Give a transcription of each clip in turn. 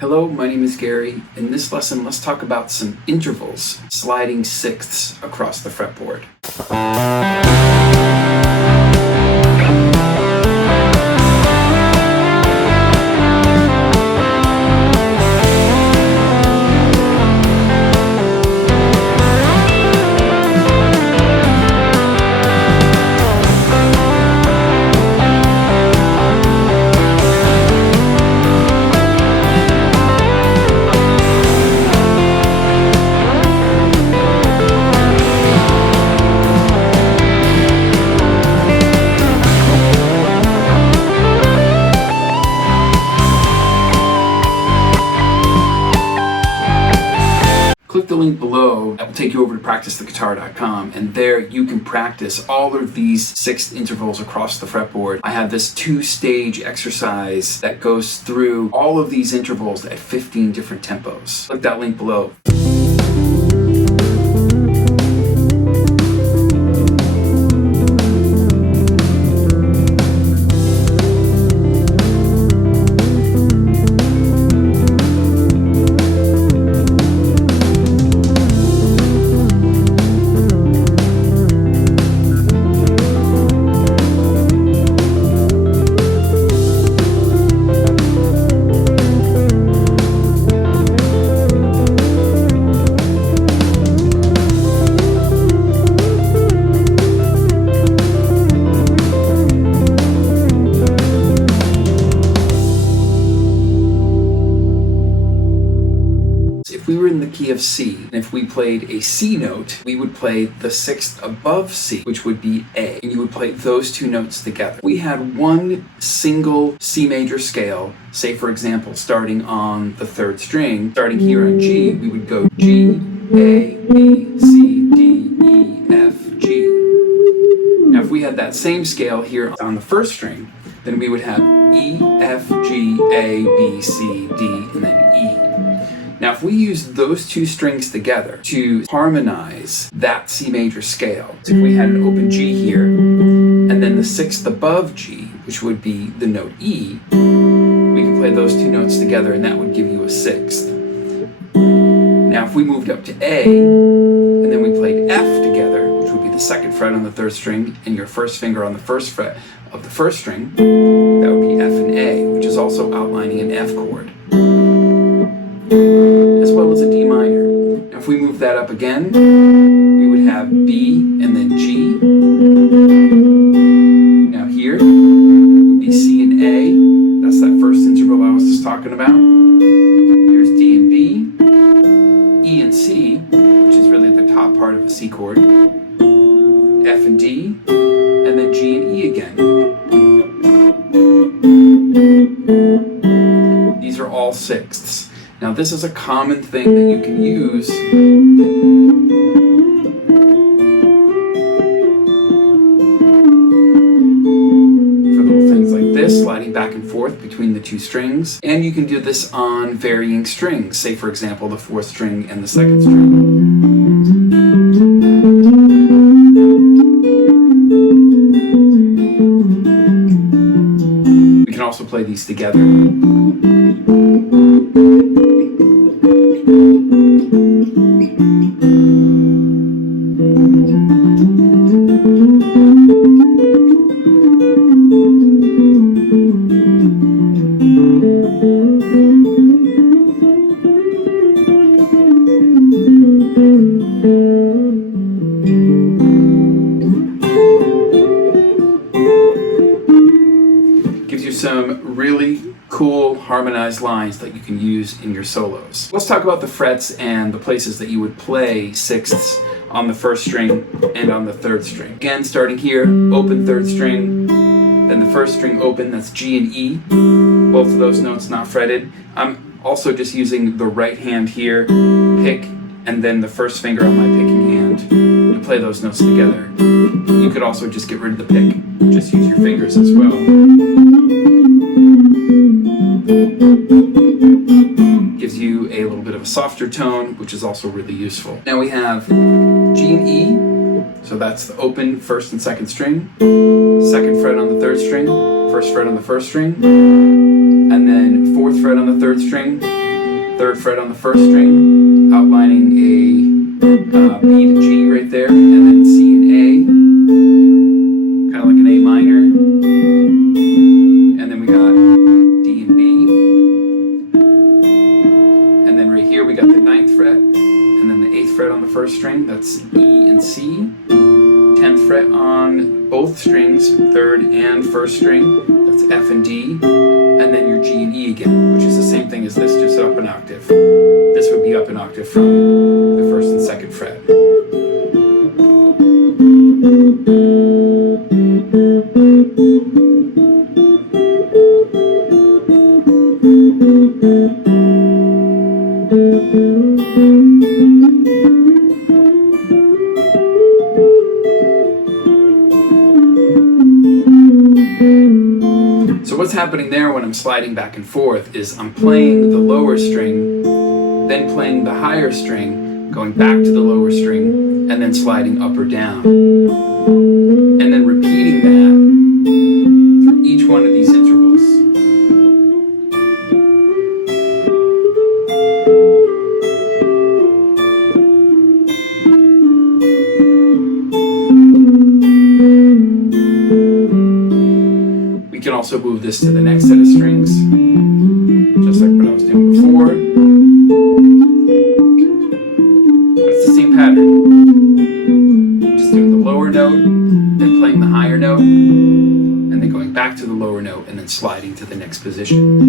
Hello, my name is Gary. In this lesson, let's talk about some intervals, sliding sixths across the fretboard. Click the link below that will take you over to practicetheguitar.com, and there you can practice all of these sixth intervals across the fretboard. I have this 2-stage exercise that goes through all of these intervals at 15 different tempos. Click that link below. If we were in the key of C, and if we played a C note, we would play the sixth above C, which would be A, and you would play those two notes together. We had one single C major scale, say for example, starting on the 3rd string, starting here on G, we would go G, A, B, C, D, E, F, G. Now if we had that same scale here on the 1st string, then we would have E, F, G, A, B, C, D, and then E. Now, if we use those two strings together to harmonize that C major scale, so if we had an open G here, and then the sixth above G, which would be the note E, we can play those two notes together and that would give you a sixth. Now, if we moved up to A, and then we played F together, which would be the 2nd fret on the 3rd string, and your 1st finger on the 1st fret of the 1st string, that would be F and A, which is also outlining an F chord, as well as a D minor. Now, if we move that up again, we would have B and then G. Now here would be C and A. That's that first interval I was just talking about. Here's D and B, E and C, which is really the top part of a C chord, F and D, and then G and E again. These are all sixths. Now this is a common thing that you can use for little things like this, sliding back and forth between the two strings. And you can do this on varying strings, say for example the 4th string and the 2nd string. We can also play these together. Gives you some really cool harmonized lines that you can use in your solos. Let's talk about the frets and the places that you would play sixths on the 1st string and on the 3rd string. Again, starting here, open 3rd string, then the 1st string open, that's G and E, both of those notes not fretted. I'm also just using the right hand here, pick, and then the 1st finger on my picking hand to play those notes together. You could also just get rid of the pick, just use your fingers as well. Gives you a little bit of a softer tone, which is also really useful. Now we have G and E, so that's the open 1st and 2nd string, 2nd fret on the 3rd string, 1st fret on the 1st string, and then 4th fret on the 3rd string, 3rd fret on the 1st string, outlining a B to G right there, and then C and A, kind of like an A minor, and then we got D and B, and then right here we got the 9th fret, and then the 8th fret on the 1st string, that's E and C, 10th fret on both strings, 3rd and 1st string, that's F and D, and then your G and E again, which is the same thing as this, just up an octave. This would be up an octave from the 1st and 2nd fret. So what's happening there when I'm sliding back and forth is I'm playing the lower string, then playing the higher string, going back to the lower string, and then sliding up or down. And then repeating that through each one of these intervals. We can also move this to the next set of strings, just like what I was doing before. But it's the same pattern. Just doing the lower note, then playing the higher note, and then going back to the lower note, and then sliding to the next position.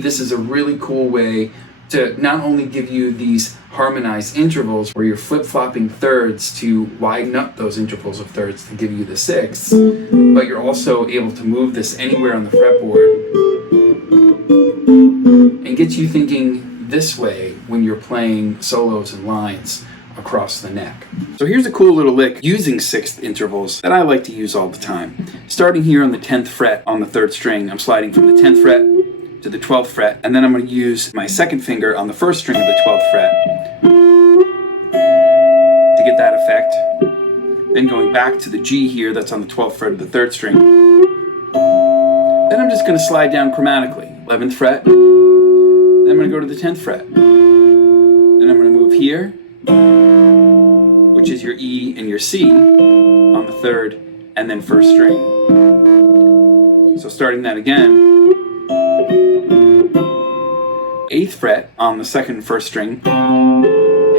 This is a really cool way to not only give you these harmonized intervals where you're flip-flopping thirds to widen up those intervals of thirds to give you the sixths, but you're also able to move this anywhere on the fretboard and get you thinking this way when you're playing solos and lines across the neck. So here's a cool little lick using sixth intervals that I like to use all the time. Starting here on the 10th fret on the 3rd string, I'm sliding from the 10th fret to the 12th fret, and then I'm going to use my 2nd finger on the 1st string of the 12th fret to get that effect. Then going back to the G here, that's on the 12th fret of the 3rd string. Then I'm just going to slide down chromatically. 11th fret, then I'm going to go to the 10th fret. Then I'm going to move here, which is your E and your C on the 3rd and then 1st string. So starting that again, 8th fret on the 2nd and 1st string,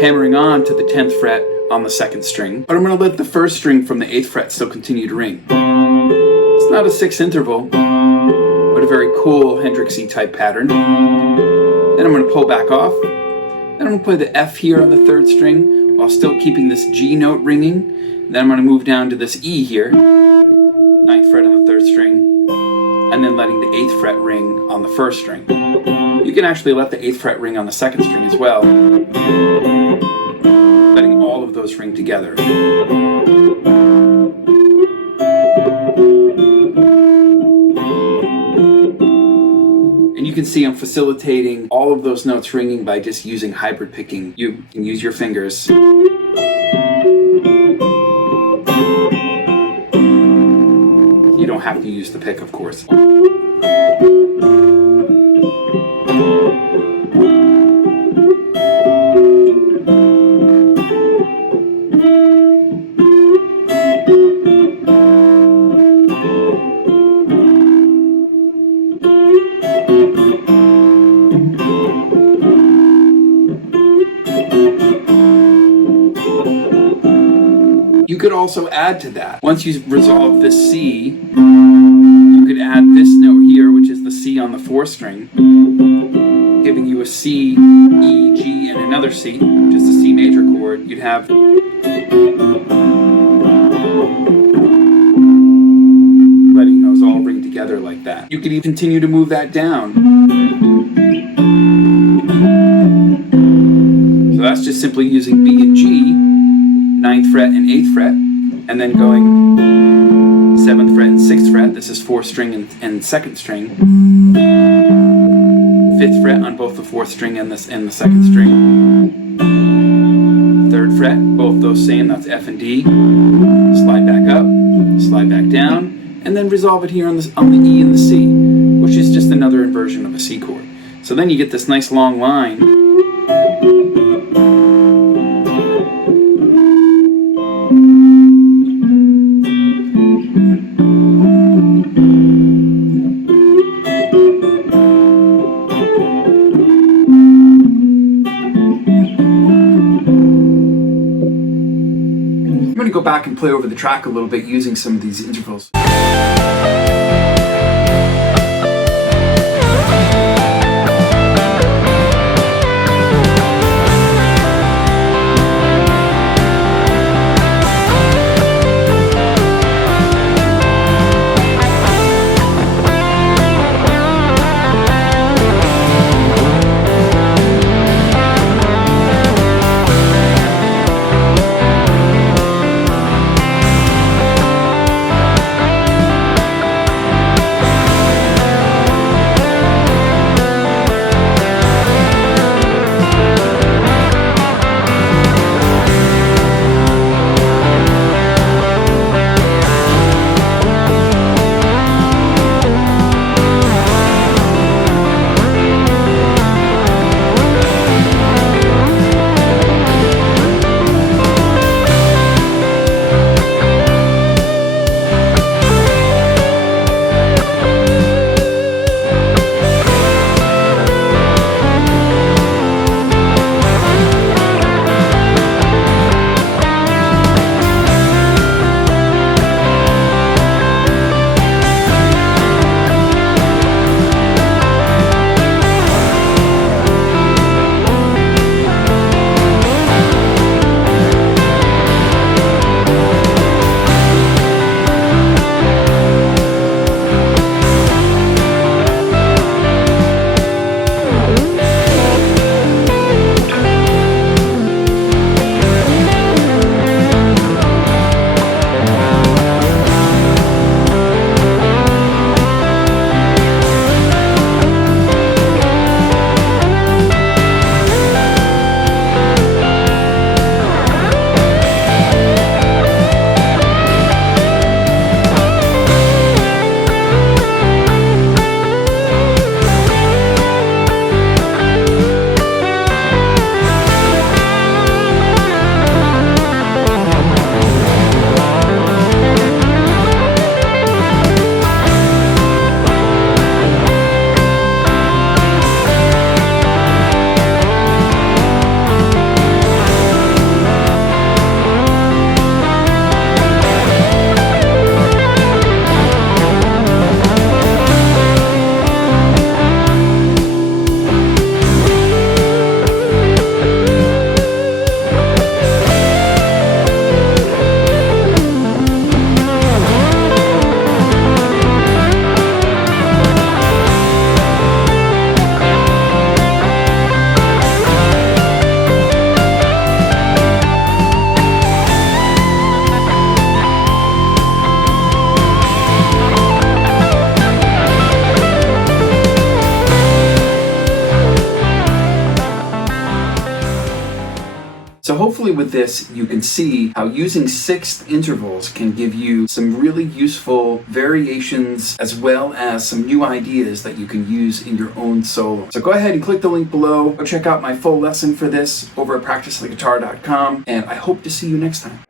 hammering on to the 10th fret on the 2nd string, but I'm going to let the 1st string from the 8th fret still continue to ring. It's not a 6th interval, but a very cool Hendrix-y type pattern. Then I'm going to pull back off. Then I'm going to play the F here on the 3rd string while still keeping this G note ringing. Then I'm going to move down to this E here, 9th fret on the 3rd string, and then letting the 8th fret ring on the 1st string. You can actually let the 8th fret ring on the 2nd string as well, letting all of those ring together. And you can see I'm facilitating all of those notes ringing by just using hybrid picking. You can use your fingers. You don't have to use the pick, of course. You could also add to that. Once you resolve this C, you could add this note here, which is the C on the 4th string, giving you a C, E, G, and another C, which is the C major chord. You'd have letting those all ring together like that. You could even continue to move that down. So that's just simply using B and G, 9th fret and 8th fret, and then going 7th fret and 6th fret, the is 4th string and 2nd string. 5th fret on both the 4th string and the 2nd string. 3rd fret, both those same, that's F and D. Slide back up, slide back down, and then resolve it here on the E and the C, which is just another inversion of a C chord. So then you get this nice long line. I'm going to go back and play over the track a little bit using some of these intervals. So hopefully with this, you can see how using sixth intervals can give you some really useful variations as well as some new ideas that you can use in your own solo. So go ahead and click the link below. Go check out my full lesson for this over at practicetheguitar.com, and I hope to see you next time.